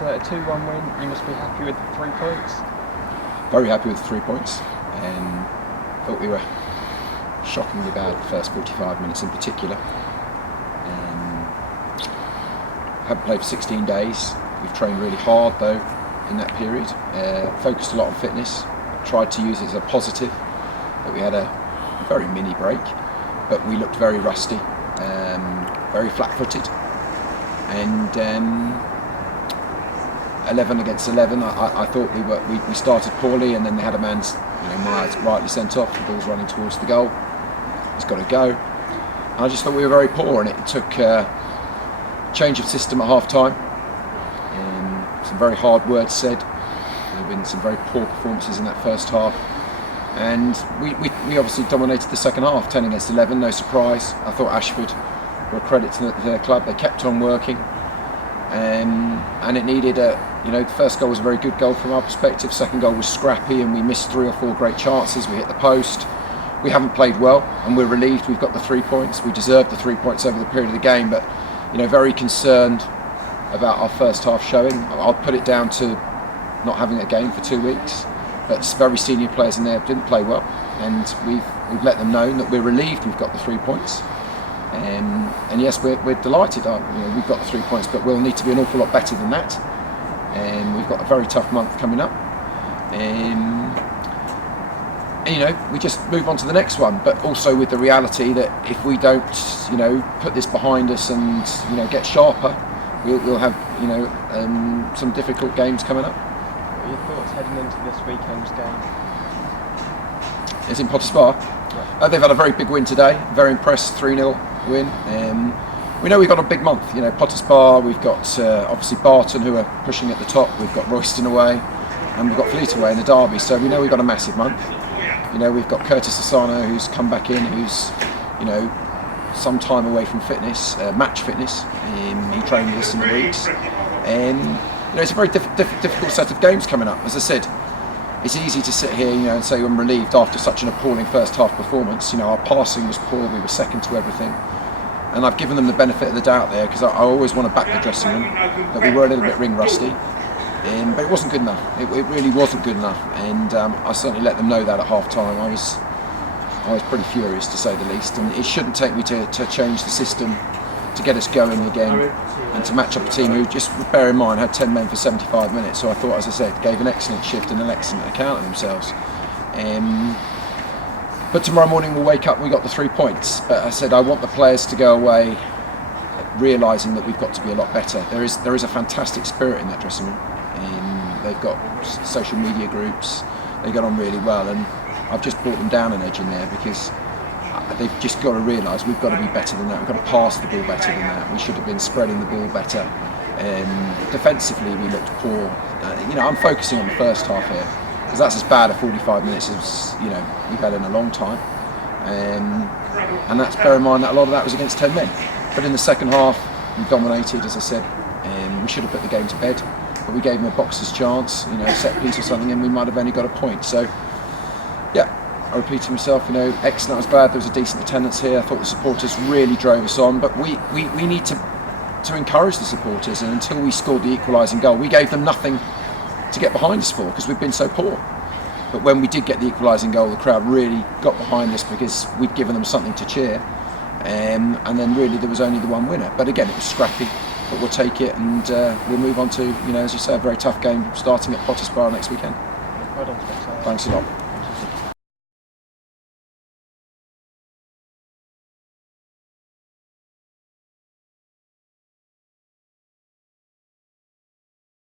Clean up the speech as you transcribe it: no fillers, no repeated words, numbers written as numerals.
a 2-1 win. You must be happy with the 3 points. Very happy with the 3 points. Thought we were shockingly bad the first 45 minutes in particular. Haven't played for 16 days. We've trained really hard though in that period. Focused a lot on fitness. Tried to use it as a positive that we had a very mini break, but we looked very rusty, very flat-footed, and 11 against 11. I thought we started poorly, and then they had a man, Myers rightly sent off. The ball's running towards the goal. He's got to go. And I just thought we were very poor, and it took change of system at half time. Some very hard words said. There have been some very poor performances in that first half, and we obviously dominated the second half, 10 against 11, no surprise. I thought Ashford were a credit to their club. They kept on working, and it needed the first goal was a very good goal from our perspective. Second goal was scrappy, and we missed 3 or 4 great chances. We hit the post. We haven't played well, and we're relieved we've got the 3 points. We deserved the 3 points over the period of the game, but very concerned about our first half showing. I'll put it down to not having a game for 2 weeks, but very senior players in there didn't play well, and we've let them know that we're relieved we've got the 3 points. And yes, we're delighted. We've got the 3 points, but we'll need to be an awful lot better than that. We've got a very tough month coming up. We just move on to the next one, but also with the reality that if we don't, put this behind us and get sharper, we'll have some difficult games coming up. What are your thoughts heading into this weekend's game? It's in Potterspar. Yeah. They've had a very big win today. Very impressed, 3-0 win. We know we've got a big month. Potterspar. We've got obviously Barton, who are pushing at the top. We've got Royston away, and we've got Fleet away in the derby. So we know we've got a massive month. We've got Curtis Asano, who's come back in, who's some time away from fitness, match fitness. He trained with us in the weeks. It's a very difficult set of games coming up. As I said, it's easy to sit here, and say I'm relieved after such an appalling first half performance. Our passing was poor. We were second to everything, and I've given them the benefit of the doubt there, because I always want to back the dressing room that we were a little bit ring rusty. But it wasn't good enough. It really wasn't good enough, and I certainly let them know that at half time. I was pretty furious, to say the least, and it shouldn't take me to change the system to get us going again and to match up a team who, just bear in mind, had 10 men for 75 minutes. So I thought, as I said, gave an excellent shift and an excellent account of themselves. But tomorrow morning we'll wake up and we got the 3 points. But I said I want the players to go away realising that we've got to be a lot better. There is a fantastic spirit in that dressing room. They've got social media groups. They get on really well, and I've just brought them down an edge in there, because they've just got to realise we've got to be better than that. We've got to pass the ball better than that. We should have been spreading the ball better. Defensively, we looked poor. I'm focusing on the first half here, because that's as bad a 45 minutes as we've had in a long time. And that's, bear in mind that a lot of that was against 10 men. But in the second half, we dominated, as I said. We should have put the game to bed, but we gave them a boxer's chance, a set piece or something, and we might have only got a point. So, yeah. I repeat to myself, excellent, that was bad. There was a decent attendance here. I thought the supporters really drove us on, but we need to encourage the supporters, and until we scored the equalising goal, we gave them nothing to get behind us for, because we've been so poor. But when we did get the equalising goal, the crowd really got behind us, because we'd given them something to cheer, and then really there was only the one winner. But again, it was scrappy, but we'll take it, and we'll move on to, as you say, a very tough game starting at Potterspar next weekend. Well done, Thanks a lot.